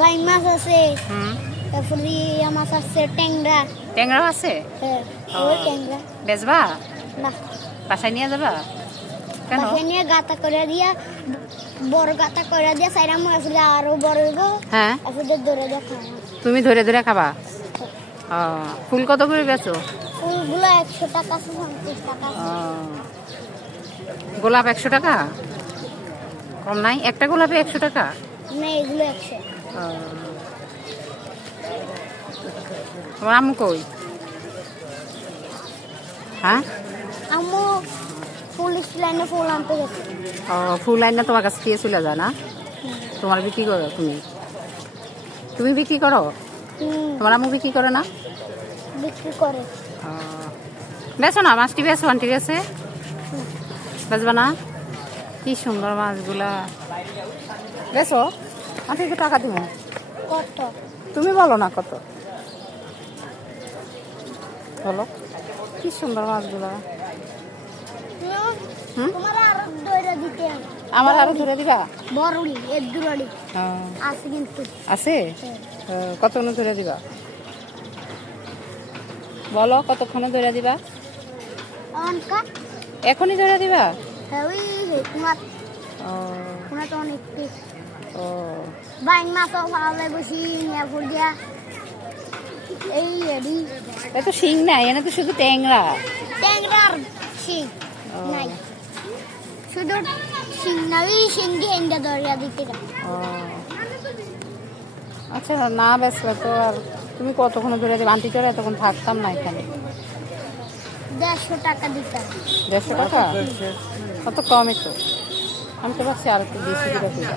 Buying মাছ আছে, হুম, তারপরে ইয়া মাছ আছে, ট্যাংরা। ট্যাংরাও আছে। হ্যাঁ, ও। ওই ট্যাংরা। বেচবা? না, বাসায় নিয়ে যাবা? কেন? বাসায় নিয়ে গাতা করে দিয়া, বড় গাতা করে দিয়া সাইরা মাছ আরো বড় হইব, হ্যাঁ, তারপরে ধরে দিয়া খাওয়া। তুমি ধরে ধরে খাবা? ও, ফুল কত করে বেচো? ফুলগুলো 100 টাকা আছে, 50 টাকা ও, আছে। গোলাপ 100 টাকা? কম নাই? একটা গোলাপে 100 টাকা? না, এগুলো 100। ও। তোমার আম্মু কই? হ্যাঁ? আম্মু পুলিশ লাইনে ফুল আনতে গেছে। ও, ফুল লাইন না তোমার কাছে দিয়ে চলে যায় না? তোমার বিক্রি করো তুমি? তুমি বিক্রি করো? তোমার আম্মু বিক্রি করে না? বিক্রি করে। ও, বেচো না, মাছটি বেচো, আন্টি বেছে বেচবা না? কি সুন্দর মাছগুলা। বেচো, আন্টিকে টাকা দিব। কত? তুমি বলো না কত, বলো। কি সুন্দর মাছগুলা। হুম? তোমার আরো দইরা দিতে হবে। আমার আরো ধরে দিবা? বড়ুড়ি, এক দুড়ি ও, আছে কিন্তু। আছে? ও, কতক্ষণ ধরে দিবা? বলো কতক্ষণে ধরে দিবা? অনকা এখনই ধরে দিবা? হ্যাঁ, ওই তোমার ও, তোমার তো অনেক ও, বাইং মাছও ভালো বসি নিয়ে ফুল দিয়া এই এডি এত শিং নাই, এনে তো শুধু ট্যাংরা। ট্যাংরার শিং ও, নাই, শুধু শিং না, ওই শিং দিয়ে এন্ডা দরিয়া দিতে গেল। ও, আচ্ছা, না বেচলে তো আর তুমি কতক্ষণ ধরে দিবা? আন্টি চলে এতক্ষণ থাকতাম না এখানে। 150 টাকা দিতে হবে। 150 টাকা? কত কমই তো। আমি তো ভাবছি আর একটু বেশি করে দিবা।